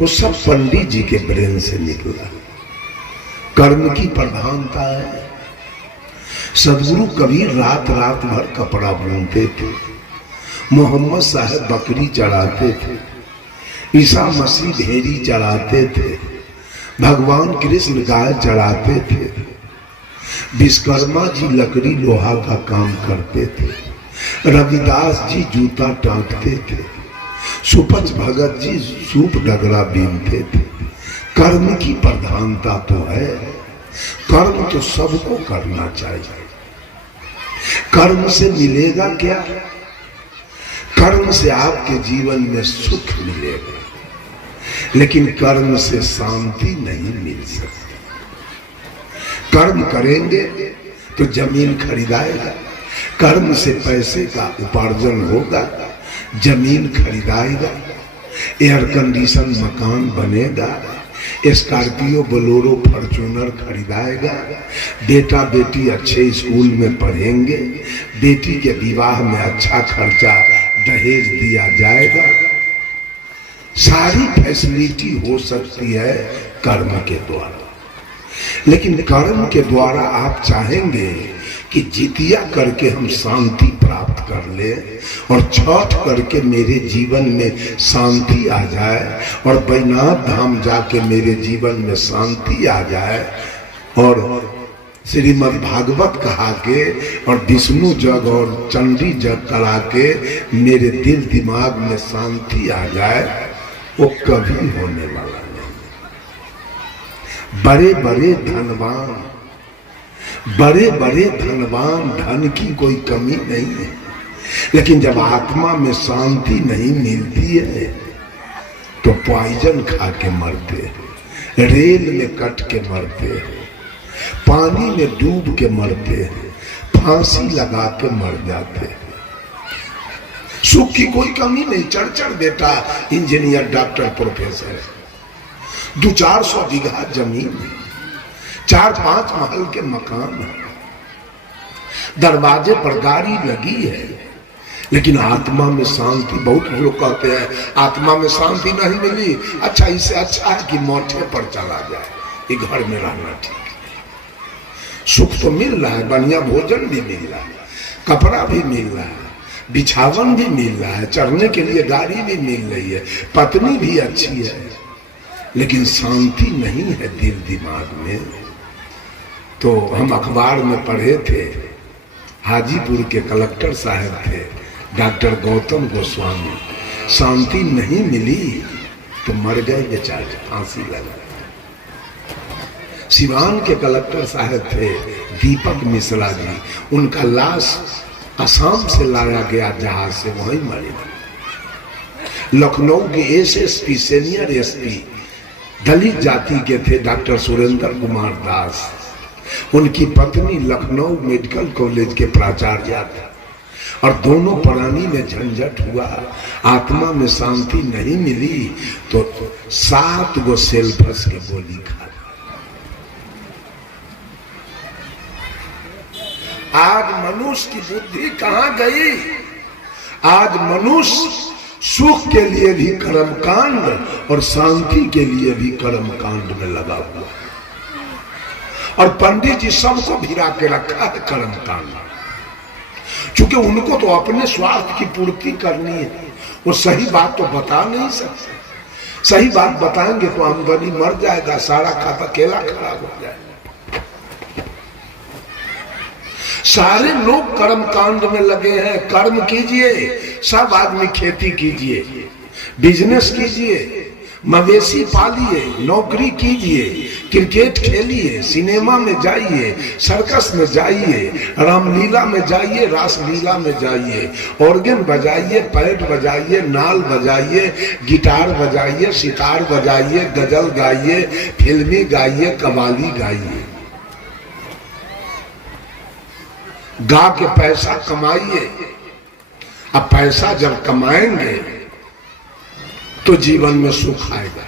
वो सब पंडित जी के ब्रेन से निकला। कर्म की प्रधानता है। सदगुरु कबीर रात रात भर कपड़ा बुनते थे, मोहम्मद साहब बकरी चढ़ाते थे, ईसा मसीह भेड़ी चढ़ाते थे, भगवान कृष्ण गाय चढ़ाते थे, विश्वकर्मा जी लकड़ी लोहा का काम करते थे, रविदास जी जूता टांकते थे, सुपच भगत जी सूप डगरा बीनते थे। कर्म की प्रधानता तो है। कर्म तो सबको करना चाहिए। कर्म से मिलेगा क्या? कर्म से आपके जीवन में सुख मिलेगा, लेकिन कर्म से शांति नहीं मिल सकती। कर्म करेंगे तो जमीन खरीदाएगा, कर्म से पैसे का उपार्जन होगा, जमीन खरीदाएगा, एयर कंडीशन मकान बनेगा, स्कॉर्पियो बोलेरो फॉर्च्यूनर खरीदाएगा, बेटा बेटी अच्छे स्कूल में पढ़ेंगे, बेटी के विवाह में अच्छा खर्चा दहेज दिया जाएगा। सारी फैसिलिटी हो सकती है कर्म के द्वारा। लेकिन कर्म के द्वारा आप चाहेंगे कि जितिया करके हम शांति प्राप्त कर ले और छठ करके मेरे जीवन में शांति आ जाए और बैजनाथ धाम जाके मेरे जीवन में शांति आ जाए और श्रीमद् भागवत कहा के और विष्णु जग और चंडी जग करा के मेरे दिल दिमाग में शांति आ जाए, वो कभी होने वाला नहीं। बड़े बड़े धनवान, बड़े बड़े धनवान, धन की कोई कमी नहीं है, लेकिन जब आत्मा में शांति नहीं मिलती है तो पॉइजन खा के मरते हैं, रेल में कट के मरते हैं, पानी में डूब के मरते हैं, फांसी लगा के मर जाते हैं। सुख की कोई कमी नहीं। चढ़ बेटा इंजीनियर डॉक्टर प्रोफेसर है, 200-400 बीघा जमीन है, 4-5 महल के मकान है, दरवाजे पर गाड़ी लगी है, लेकिन आत्मा में शांति। बहुत लोग कहते हैं आत्मा में शांति नहीं मिली, अच्छा इससे अच्छा है कि मोटे पर चला जाए, ये घर में रहना ठीक है। सुख तो मिल रहा है, बढ़िया भोजन भी मिल रहा है, कपड़ा भी मिल रहा है, बिछावन भी मिल रहा है, चढ़ने के लिए गाड़ी भी मिल रही है, पत्नी भी अच्छी है, लेकिन शांति नहीं है दिल दिमाग में। तो हम अखबार में पढ़े थे, हाजीपुर के कलेक्टर साहब थे डॉक्टर गौतम गोस्वामी, शांति नहीं मिली तो मर गए बेचारे, फांसी लगा। सिवान के कलेक्टर साहब थे दीपक मिश्रा जी, उनका लाश असम से लाया गया जहाज से, वहीं मरे। लखनऊ के एसएसपी सीनियर एसपी दलित जाति के थे डॉक्टर सुरेंद्र कुमार दास, उनकी पत्नी लखनऊ मेडिकल कॉलेज के प्राचार्य थे और दोनों प्राणी में झंझट हुआ, आत्मा में शांति नहीं मिली तो 7 गो सेल्फस के गोली खा। आज मनुष्य की बुद्धि कहां गई? आज मनुष्य सुख के लिए भी कर्मकांड और शांति के लिए भी कर्मकांड में लगा हुआ, और पंडित जी सबको भिड़ा के रखा है कर्मकांड, क्योंकि उनको तो अपने स्वार्थ की पूर्ति करनी है। वो सही बात तो बता नहीं सकते, सही बात बताएंगे तो आमदनी मर जाएगा, सारा खाता केला खराब हो जाएगा। सारे लोग कर्म कांड में लगे हैं। कर्म कीजिए, सब आदमी खेती कीजिए, बिजनेस कीजिए, मवेशी पालिए, नौकरी कीजिए, क्रिकेट खेलिए, सिनेमा में जाइए, सर्कस में जाइए, रामलीला में जाइए, रासलीला में जाइए, ऑर्गन बजाइए, पैड बजाइए, नाल बजाइए, गिटार बजाइए, सितार बजाइए, गजल गाइए, फिल्मी गाइए, कव्वाली गाइए, गा के पैसा कमाइए। अब पैसा जब कमाएंगे तो जीवन में सुख आएगा।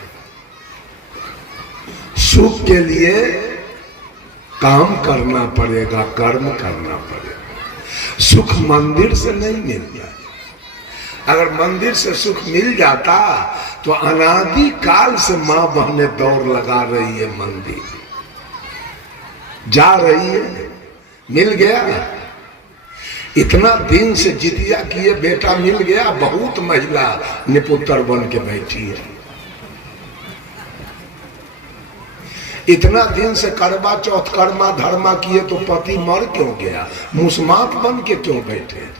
सुख के लिए काम करना पड़ेगा, कर्म करना पड़ेगा। सुख मंदिर से नहीं मिल जाए। अगर मंदिर से सुख मिल जाता तो अनादि काल से मां बहने दौड़ लगा रही है, मंदिर जा रही है, मिल गया। इतना दिन से जितिया किए बेटा मिल गया, बहुत महिला निपुत्र बन के बैठी है। इतना दिन से करवा चौथ कर्मा धर्मा किए तो पति मर क्यों गया, मुस्मात बन के क्यों बैठे।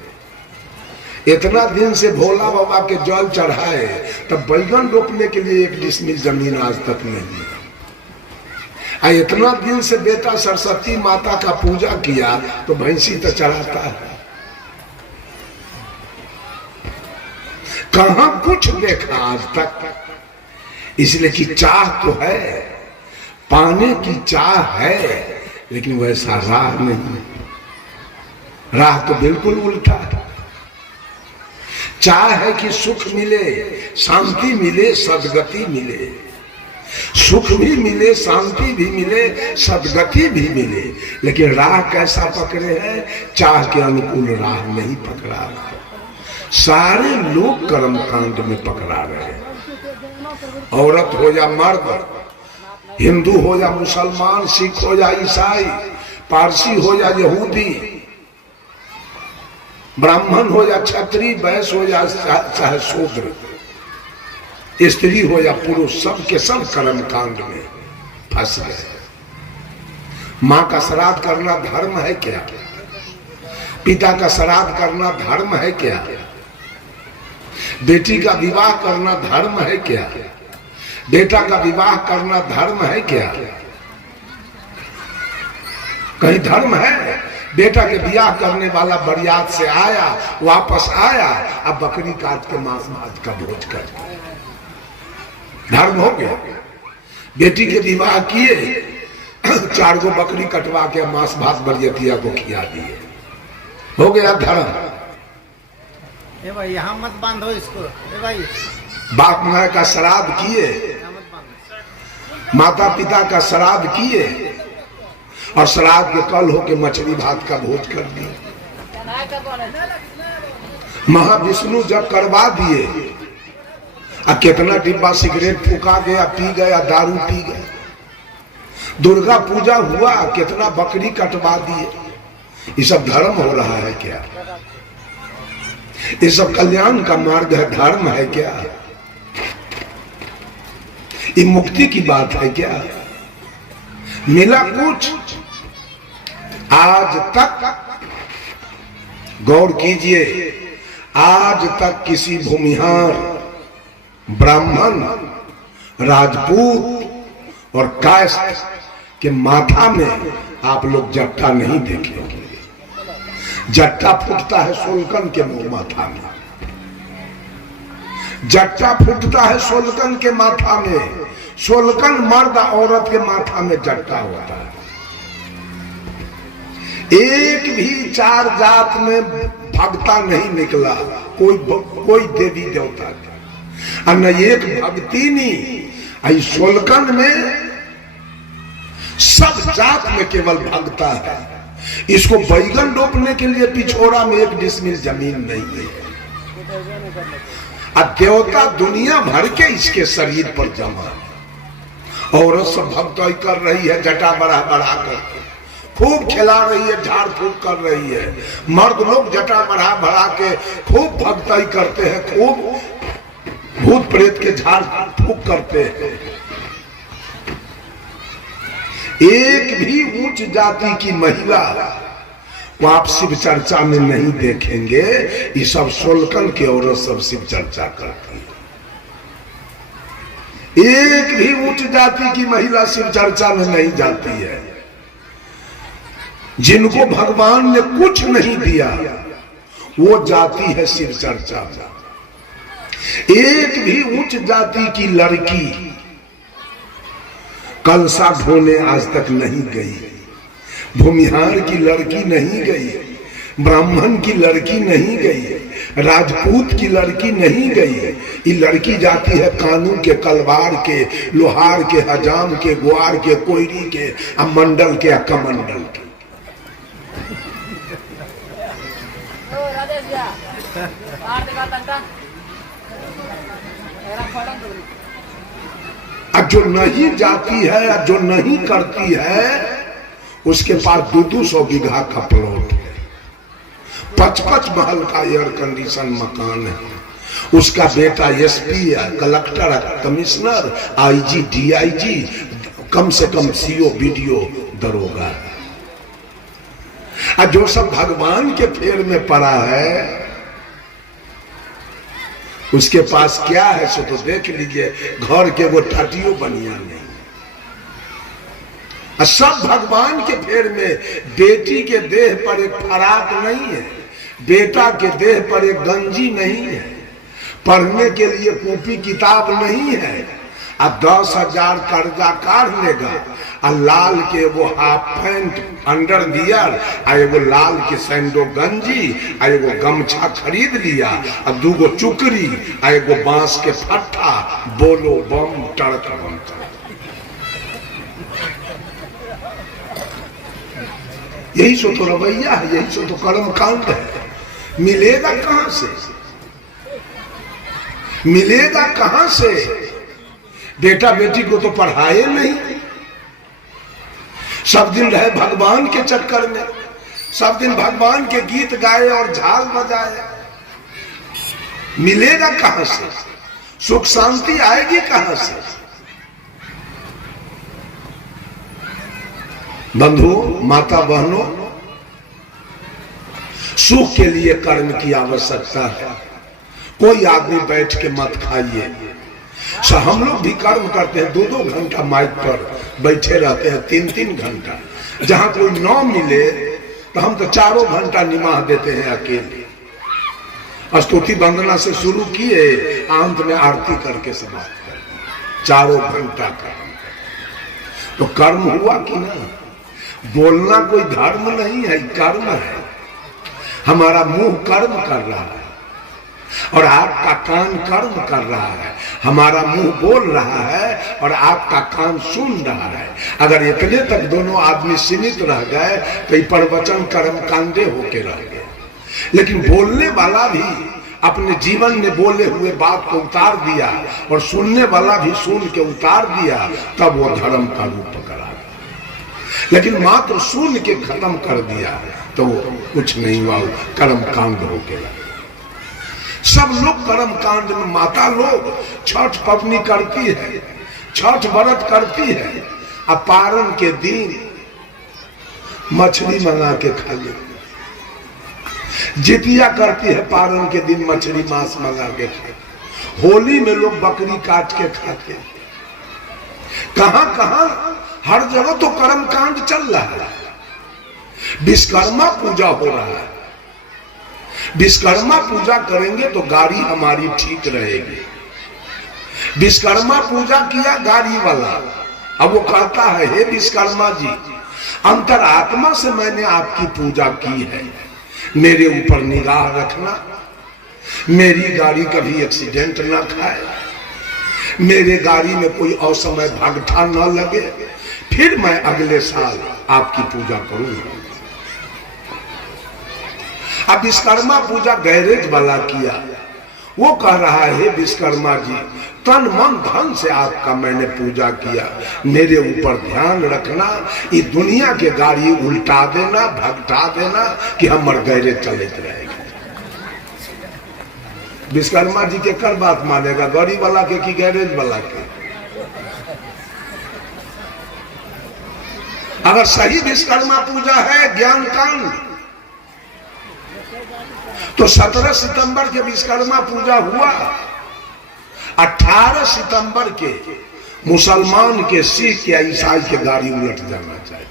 इतना दिन से भोला बाबा के जल चढ़ाए, तब बैगन रोपने के लिए एक डिसमिल जमीन आज तक नहीं है। इतना दिन से बेटा सरस्वती माता का पूजा किया तो भैंसी तो चढ़ाता है, कहां कुछ देखा आज तक। इसलिए कि चाह तो है, पाने की चाह है, लेकिन वैसा राह नहीं, राह तो बिल्कुल उल्टा है। चाह है कि सुख मिले, शांति मिले, सदगति मिले, सुख भी मिले, शांति भी मिले, सदगति भी मिले, लेकिन राह कैसा पकड़े हैं, चाह के अनुकूल राह नहीं पकड़ा। सारे लोग कर्म कांड में पकड़ा रहे हैं। औरत हो या मर्द, हिंदू हो या मुसलमान, सिख हो या ईसाई, पारसी हो या यहूदी, ब्राह्मण हो या क्षत्रिय, वैश्य हो या चाहे शूद्र, स्त्री हो या पुरुष, सब के सब कर्म कांड में फंस गए। माँ का श्राद्ध करना धर्म है क्या? पिता का श्राद्ध करना धर्म है क्या? बेटी का विवाह करना धर्म है क्या? बेटा का विवाह करना धर्म है क्या? कहीं धर्म है? बेटा के विवाह करने वाला बरियात से आया, वापस आया, अब बकरी काट के मांस भात का भोज कर, धर्म हो गया। बेटी के विवाह किए, 4 गो बकरी कटवा के मांस भात बरियतिया को खिला दिए, हो गया धर्म। ए भाई यहाँ मत बांधो इसको, ए भाई। बाप माँ का श्राद्ध किए, माता पिता का श्राद्ध किए, और श्राद्ध के कल होके मछली भात का भोज कर दिए। महाविष्णु जब करवा दिए, कितना डिब्बा सिगरेट फूका गया, पी गया, दारू पी गया। दुर्गा पूजा हुआ, कितना बकरी कटवा दिए। ये सब धर्म हो रहा है क्या? ये सब कल्याण का मार्ग है, धर्म है क्या? ये मुक्ति की बात है क्या? मिला कुछ? आज तक गौर कीजिए, आज तक किसी भूमिहार, ब्राह्मण, राजपूत और कास्ट के माथा में आप लोग जट्टा नहीं देखेंगे। जट्टा फूटता है सोलकन के मुंह माथा में, जट्टा फूटता है सोलकन के माथा में। सोलकन मर्द औरत के माथा में जट्टा होता है। एक भी 4 जात में भगता नहीं निकला, कोई देवी देवता का, न एक भक्ति नहीं। सोलकन में सब जात में केवल भगता है। इसको बैगन रोपने के लिए पिछोड़ा में 1 डिसमिल जमीन नहीं है। अब देवता दुनिया भर के इसके शरीर पर जमा है। औरत सब भक्ति कर रही है, जटा बढ़ा बढ़ा कर खूब खिला रही है, झाड़ फूक कर रही है। मर्द लोग जटा बढ़ा बढ़ा के खूब भक्ति करते हैं, खूब भूत प्रेत के झाड़ फूक करते हैं। एक भी उच्च जाति की महिला को आप शिव चर्चा में नहीं देखेंगे। ये सब सोलकन की औरत सब शिव चर्चा करती है। एक भी उच्च जाति की महिला शिव चर्चा में नहीं जाती है। जिनको भगवान ने कुछ नहीं दिया वो जाति है शिव चर्चा में। एक भी उच्च जाति की लड़की कलसा ढोने आज तक नहीं गई, भूमिहार की लड़की नहीं गई, ब्राह्मण की लड़की नहीं गई, राजपूत की लड़की नहीं गई। ये लड़की जाती है कानून के, कलवार के, लोहार के, हजाम के, ग्वार के, कोयरी के, मंडल के, कमंडल के। और जो नहीं जाती है और जो नहीं करती है उसके पास 200 बीघा का प्लॉट है, 55 महल का एयर कंडीशन मकान है, उसका बेटा एसपी है, कलेक्टर है, कमिश्नर, आईजी, डीआईजी, कम से कम सीओ, बीडीओ, दरोगा। और जो सब भगवान के फेर में पड़ा है उसके पास क्या है सो तो देख लीजिए, घर के वो टाटियों बनिया नहीं। और सब भगवान के फेर में, बेटी के देह पर एक फराक नहीं है, बेटा के देह पर एक गंजी नहीं है, पढ़ने के लिए कॉपी किताब नहीं है, और 10,000 कर्जा काट लेगा, और लाल के वो हाफ पैंट अंडर वियर, और एगो लाल के सैंडो गंजी, और एगो गमछा खरीद लिया, और 2 चुकरी, और एगो बांस के फट्टा, बोलो बम टड़क बम टड़क। यही सो तो रवैया है, यही सो तो कर्म कांड है। मिलेगा कहां से, मिलेगा कहां से? बेटा बेटी को तो पढ़ाए नहीं, सब दिन रहे भगवान के चक्कर में, सब दिन भगवान के गीत गाए और झाल बजाए। मिलेगा कहां से? सुख शांति आएगी कहां से? बंधु, माता बहनों, सुख के लिए कर्म की आवश्यकता है। कोई आदमी बैठ के मत खाइए। हम लोग भी कर्म करते हैं, 2-2 घंटा माइक पर बैठे रहते हैं, 3-3 घंटा। जहां कोई न मिले तो हम तो 4 घंटा निमाह देते हैं अकेले। स्तुति वंदना से शुरू किए, अंत में आरती करके समाप्त कर, 4 घंटा कर्म। तो कर्म हुआ कि ना? बोलना कोई धर्म नहीं है, कर्म है। हमारा मुंह कर्म कर रहा है और आपका कान कर्म कर रहा है। हमारा मुंह बोल रहा है और आपका कान सुन रहा है। अगर इतने तक दोनों आदमी सीमित रह गए तो ये प्रवचन कर्म कांडे होके रह गए। लेकिन बोलने वाला भी अपने जीवन में बोले हुए बात को उतार दिया और सुनने वाला भी सुन के उतार दिया, तब वो धर्म का रूप पकड़ा। लेकिन मात्र सुन के खत्म कर दिया तो कुछ नहीं हुआ, कर्म कांड हो गया। सब लोग कर्म कांड में, माता लोग छठ पवनी करती है, छठ व्रत करती है, अब पारण के दिन मछली मंगा के खा ले। जितिया करती है, पारण के दिन मछली मांस मंगा के खाते। होली में लोग बकरी काट के खाते। कहां कहां, हर जगह तो कर्म कांड चल रहा है। विश्वकर्मा पूजा हो रहा है। विश्वकर्मा पूजा करेंगे तो गाड़ी हमारी ठीक रहेगी। विश्वकर्मा पूजा किया गाड़ी वाला, अब वो कहता है, हे विश्वकर्मा जी, अंतरात्मा से मैंने आपकी पूजा की है, मेरे ऊपर निगाह रखना, मेरी गाड़ी कभी एक्सीडेंट ना खाए, मेरे गाड़ी में कोई असमय भगठा न लगे, फिर मैं अगले साल आपकी पूजा करूंगा। अब विश्वकर्मा पूजा गैरेज वाला किया, वो कह रहा है, विश्वकर्मा जी, तन मन धन से आपका मैंने पूजा किया, मेरे ऊपर ध्यान रखना, ये दुनिया के गाड़ी उल्टा देना, भगटा देना कि हमार गैरेज चलते रहेगा। विश्वकर्मा जी के कर बात मानेगा, गाड़ी वाला के कि गैरेज वाला के? अगर सही विश्वकर्मा पूजा है ज्ञान कांड, तो 17 सितंबर के विश्वकर्मा पूजा हुआ, 18 सितंबर के मुसलमान के, सिख के, ईसाई के गाड़ी उलट जाना चाहिए।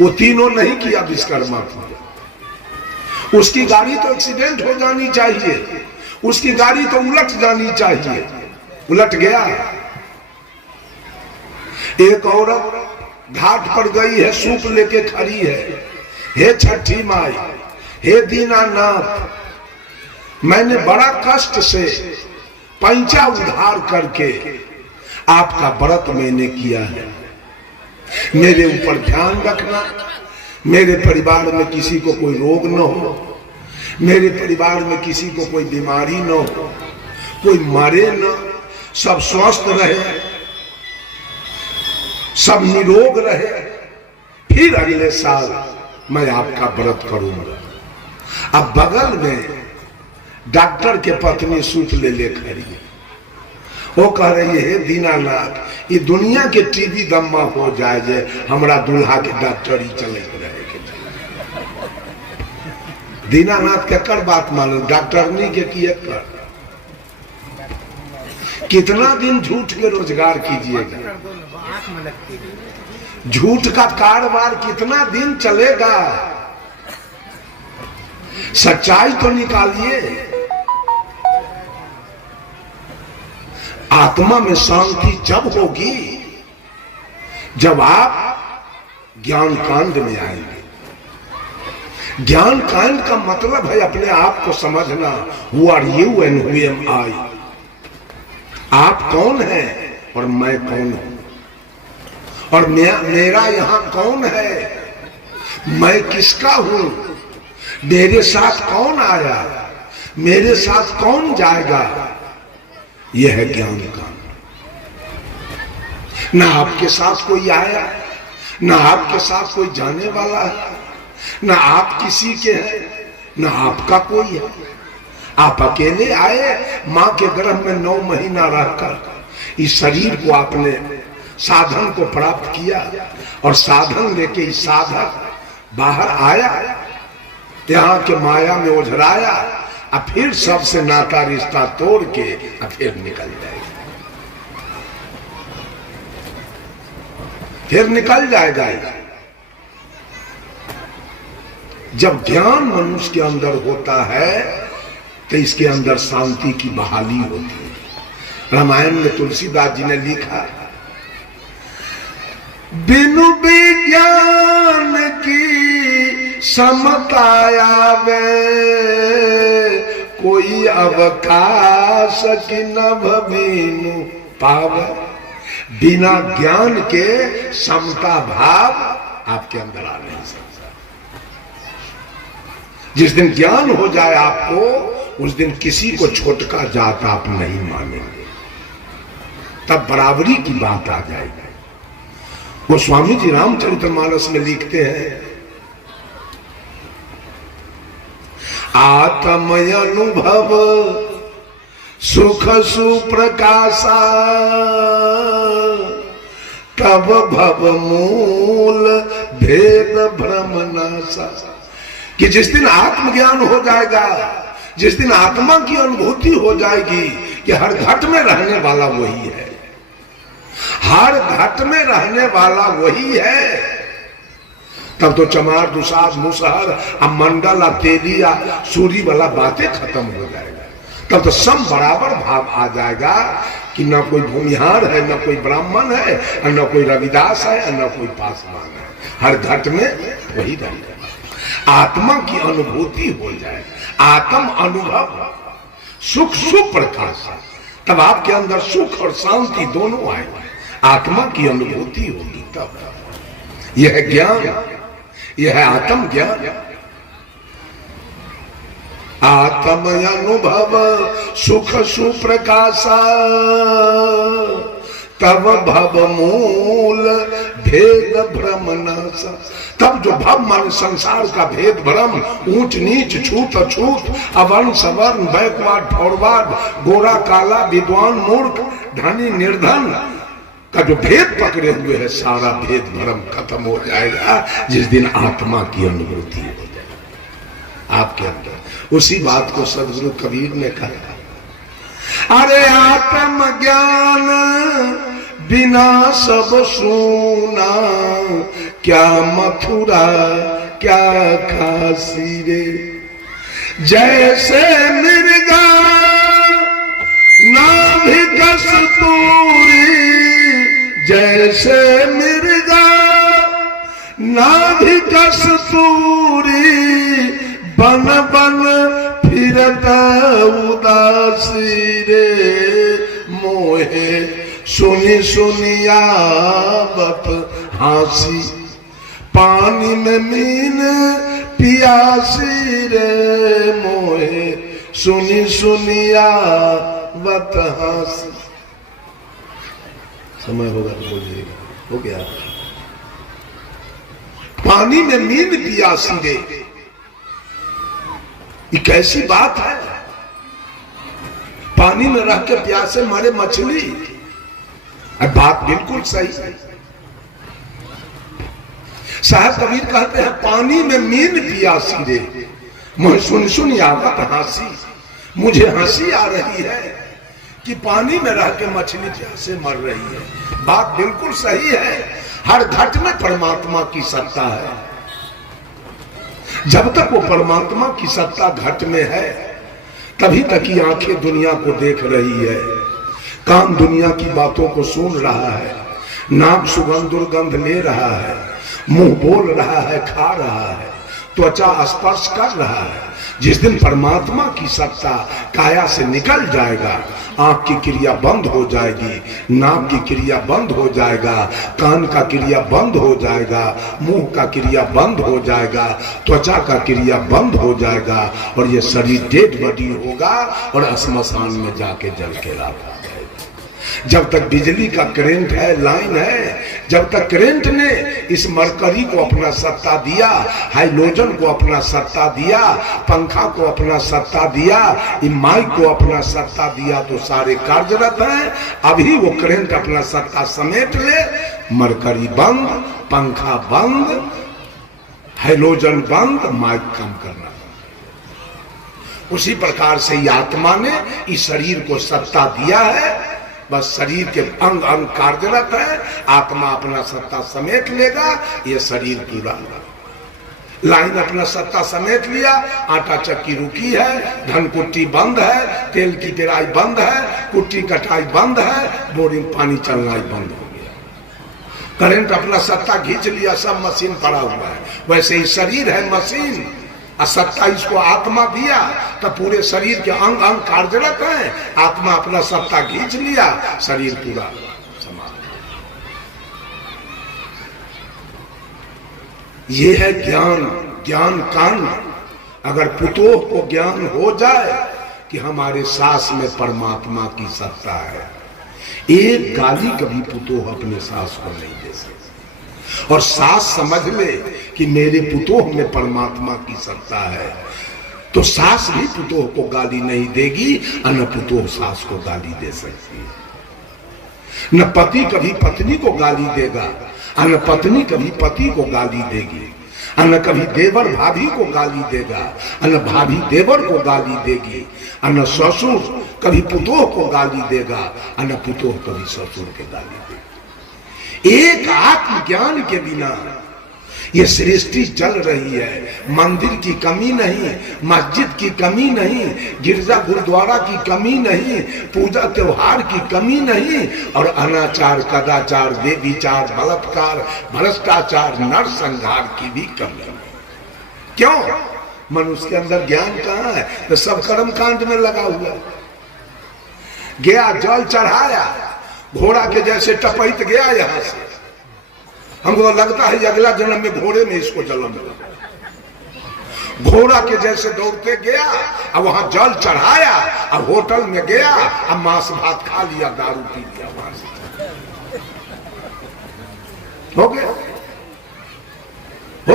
वो तीनों नहीं किया विश्वकर्मा पूजा। उसकी गाड़ी तो एक्सीडेंट हो जानी चाहिए, उसकी गाड़ी तो उलट जानी चाहिए, उलट गया। एक औरत घाट पर गई है, सूप लेके खड़ी है, हे छठी माई, हे दीनानाथ, मैंने बड़ा कष्ट से पैंचा उधार करके आपका व्रत मैंने किया है, मेरे ऊपर ध्यान रखना, मेरे परिवार में किसी को कोई रोग न हो, मेरे परिवार में किसी को कोई बीमारी न हो, कोई मरे ना, सब स्वस्थ रहे, सब निरोग रहे, फिर अगले साल मैं आपका व्रत करूंगा। अब बगल में डॉक्टर के पत्नी सूत ले खड़ी, वो कह रही है दीनानाथ ये दुनिया के टीबी दम्मा हो जाए जे हमरा दूल्हा के डॉक्टर ही चले रहे के। दीनानाथ के कर बात मालूम, डॉक्टर नहीं के किए कर। कितना दिन झूठ के रोजगार कीजिएगा, आंख में लगती है। झूठ का कारोबार कितना दिन चलेगा? सच्चाई तो निकालिए। आत्मा में शांति जब होगी जब आप ज्ञान कांड में आएंगे। ज्ञान कांड का मतलब है अपने आप को समझना। Who are you and who am I. आप कौन हैं और मैं कौन हूं, और मेरा यहां कौन है, मैं किसका हूं, मेरे साथ कौन आया, मेरे साथ कौन जाएगा। यह है ज्ञान कांड। ना आपके साथ कोई आया, ना आपके साथ कोई जाने वाला है, ना आप किसी के हैं, ना आपका कोई है। आप अकेले आए, मां के गर्भ में 9 महीना रहकर इस शरीर को आपने साधन को प्राप्त किया, और साधन लेके इस साधक बाहर आया, यहाँ के माया में उझराया, अब फिर सबसे नाता रिश्ता तोड़ के अब फिर निकल जाएगा, फिर निकल जाएगा। जब ज्ञान मनुष्य के अंदर होता है तो इसके अंदर शांति की बहाली होती है। रामायण में तुलसीदास जी ने लिखा, बिनु विज्ञान की समताया वे, कोई अवकाश की नभ बिनु पावे। बिना ज्ञान के समता भाव आपके अंदर आ नहीं सकता। जिस दिन ज्ञान हो जाए आपको, उस दिन किसी को छोटका जात आप नहीं मानेंगे, तब बराबरी की बात आ जाएगी। वो स्वामी जी रामचरितमानस में लिखते हैं, आत्म अनुभव सुख सुप्रकाशा, तब भव मूल भेद भ्रम नाशा। कि जिस दिन आत्मज्ञान हो जाएगा, जिस दिन आत्मा की अनुभूति हो जाएगी कि हर घट में रहने वाला वही है, हर घट में रहने वाला वही है, तब तो चमार दुसाद मुसहर अब मंडल अब तेलिया सूरी वाला बातें खत्म हो जाएगा। तब तो सब बराबर भाव आ जाएगा कि न कोई भूमिहार है, न कोई ब्राह्मण है, और न कोई रविदास है, और न कोई पासवान है। हर घट में वही रहेगा। आत्मा की अनुभूति हो जाए, आत्म अनुभव सुख सुप्रकाश, तब आपके अंदर सुख और शांति दोनों आएंगे। आत्मा की अनुभूति होगी तब। यह ज्ञान, यह आत्म ज्ञान। आत्म अनुभव सुख सुप्रकाशा, तब भव मूल भेद भ्रम नाशा। तब जो भव मान संसार का भेद भ्रम, ऊंच नीच छूत अछूत, अवर्ण सवर्ण, बैकवर्ड फॉरवर्ड, गोरा काला, विद्वान मूर्ख, धनी निर्धन का जो भेद पकड़े हुए है, सारा भेद भ्रम खत्म हो जाएगा जिस दिन आत्मा की अनुभूति हो जाएगी आपके अंदर। उसी बात को सदगुरु कबीर ने कहा, अरे आत्म ज्ञान बिना सब सूना, क्या मथुरा क्या काशी रे। जैसे मृगा नाभि कस्तूरी, जैसे मृगा नाभि कस्तूरी, बन बन फिरत उदासी रे। मोहे सुनी सुनिया बत हासी, पानी में मीन पियासी रे। मोहे सुनी सुनिया वत हासी। समय होगा तो बोलिएगा। हो गया। पानी में मीन पियासी रे, ये कैसी बात है? पानी में रह के प्यासे मरे मछली। बात बिल्कुल सही है। साहब कबीर कहते हैं पानी में मीन पियासी रे, मुझे सुन सुन आवत हंसी। मुझे हंसी आ रही है कि पानी में रह के मछली प्यासे मर रही है। बात बिल्कुल सही है। हर घट में परमात्मा की सत्ता है। जब तक वो परमात्मा की सत्ता घट में है तभी तक ही आंखें दुनिया को देख रही है, कान दुनिया की बातों को सुन रहा है, नाक सुगंध दुर्गंध ले रहा है, मुंह बोल रहा है, खा रहा है, त्वचा स्पर्श कर रहा है। जिस दिन परमात्मा की सत्ता काया से निकल जाएगा, आंख की क्रिया बंद हो जाएगी, नाक की क्रिया बंद हो जाएगा, कान का क्रिया बंद हो जाएगा, मुंह का क्रिया बंद हो जाएगा, त्वचा का क्रिया बंद हो जाएगा और ये शरीर डेड बॉडी होगा और श्मशान में जाके जल के राख आ जाएगा। जब तक बिजली का करंट है, लाइन है, जब तक करंट ने इस मरकरी को अपना सत्ता दिया, हाइड्रोजन को अपना सत्ता दिया, पंखा को अपना सत्ता दिया, माइक को अपना सत्ता दिया, तो सारे कार्यरत हैं। अभी वो करंट अपना सत्ता समेट ले, मरकरी बंद, पंखा बंद, हाइड्रोजन बंद, माइक काम करना बंद। उसी प्रकार से आत्मा ने इस शरीर को सत्ता दिया है। बस शरीर के अंग अंग कार्यरत है, आत्मा अपना सत्ता समेट लेगा, ये शरीर पूरा। लाइन अपना सत्ता समेट लिया, आटा चक्की रुकी है, धन कुट्टी बंद है, तेल की पेराई बंद है, कुट्टी कटाई बंद है, बोरिंग पानी चलना ही बंद हो गया। करंट अपना सत्ता खींच लिया, सब मशीन पड़ा हुआ है। वैसे ही शरीर है मशीन, सत्ता इसको आत्मा दिया तो पूरे शरीर के अंग अंग कार्यरत हैं। आत्मा अपना सत्ता खींच लिया, शरीर पूरा समाप्त। ये है ज्ञान, ज्ञान कांड। अगर पुतोह को ज्ञान हो जाए कि हमारे सास में परमात्मा की सत्ता है, एक गाली कभी पुतोह अपने सास को नहीं दे सकते। और सास समझ ले कि मेरे पुतोह में परमात्मा की सत्ता है, तो सास भी पुतोह को गाली नहीं देगी, न पुतोह सास को गाली दे सकती है। न पति कभी पत्नी को गाली देगा, न पत्नी कभी पति को गाली देगी, न कभी देवर भाभी को गाली देगा, न भाभी देवर को गाली देगी, न ससुर कभी पुतोह को गाली देगा, न पुतोह कभी ससुर के गाली देगी। एक आत्मज्ञान के बिना ये सृष्टि चल रही है। मंदिर की कमी नहीं, मस्जिद की कमी नहीं, गिरजा गुरुद्वारा की कमी नहीं, पूजा त्योहार की कमी नहीं, और अनाचार, कदाचार, बेविचार, बलात्कार, भ्रष्टाचार, नरसंहार की भी कमी नहीं। क्यों? मनुष्य के अंदर ज्ञान कहाँ है? तो सब कर्म कांड में लगा हुआ। गया जल चढ़ाया, घोड़ा के जैसे टपैत गया यहां से। हमको लगता है अगला जन्म में घोड़े में इसको जन्म मिला। घोड़ा के जैसे दौड़ते गया, अब वहां जल चढ़ाया, अब होटल में गया, अब मांस भात खा लिया, दारू पी लिया, वहां से हो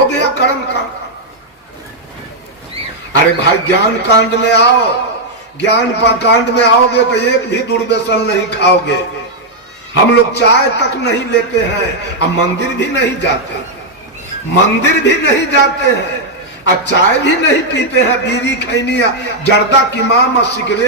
गया कर्म का। अरे भाई ज्ञान कांड में आओ, ज्ञान कांड में आओगे तो एक भी दुर्व्यसन नहीं खाओगे। हम लोग चाय तक नहीं लेते हैं, अब मंदिर भी नहीं जाते, मंदिर भी नहीं जाते हैं, अब चाय भी नहीं पीते हैं, बीड़ी खैनी जर्दा की माम सिगरेट